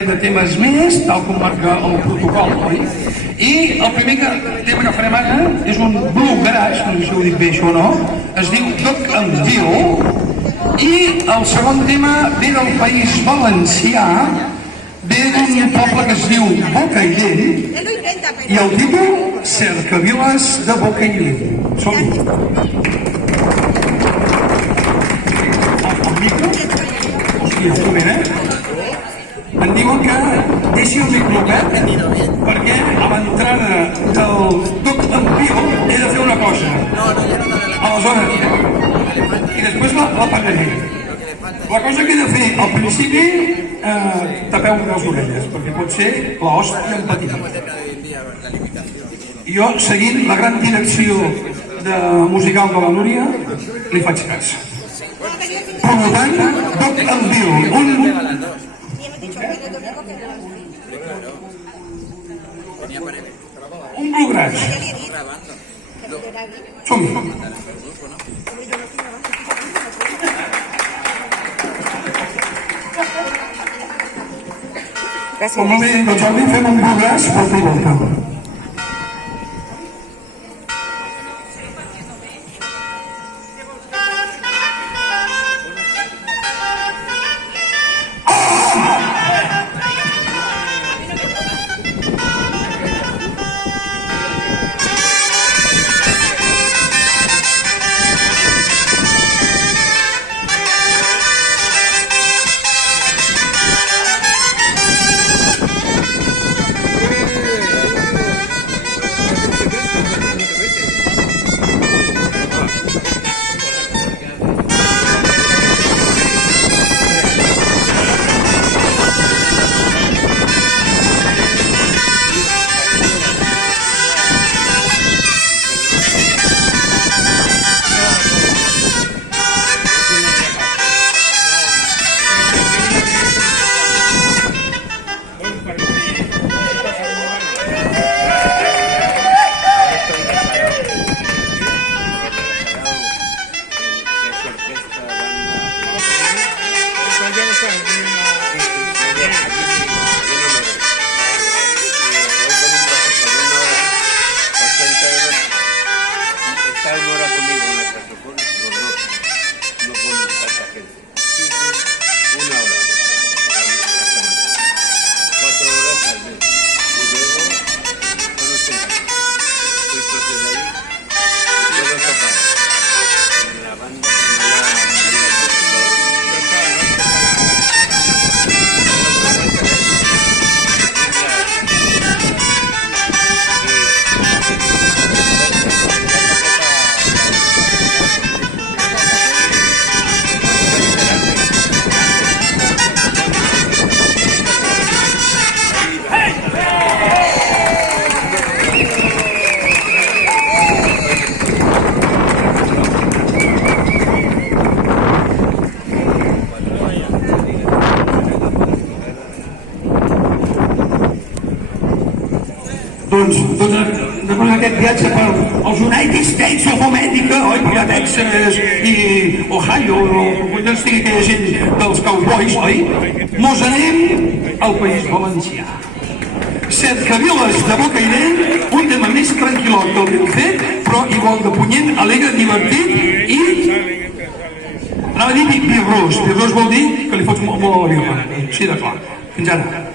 de temes més, tal com marca el protocol, oi? I el primer tema que farem ara és un Blue Garage, no sé si ho dic bé això o no, es diu Duck and Bill, i el segon tema ve del País Valencià, ve d'un poble que es diu Bocairent, i el títol Cercaviles de Bocairent. Som-hi! El micro? Hòstia, un moment, em diuen que deixi el micro obert perquè a l'entrada del Duck and Bill he de fer una cosa. Aleshores, i després l'apagaré. La cosa que he de fer al principi, tapeu les orelles, perquè pot ser l'hòstia en petit. Jo, seguint la gran direcció musical de la Núria, li faig cas. Per tant, Duck and Bill, un Blue Garage. Som-hi. Com molt bé, doncs avui fem un Blue Garage volta i volta. Doncs, després d'aquest viatge pels United States of America, oi? Per Texas i Ohio, on estigui aquella gent dels cowboys, oi? Mos anem al País Valencià. Cercaviles de Bocairent, un tema més tranquil·lot que el que hem fet, però igual de punyent, alegre, divertit i... anava a dir birrós. Birrós vol dir que li fots molt a la birra. Així de clar. Fins ara.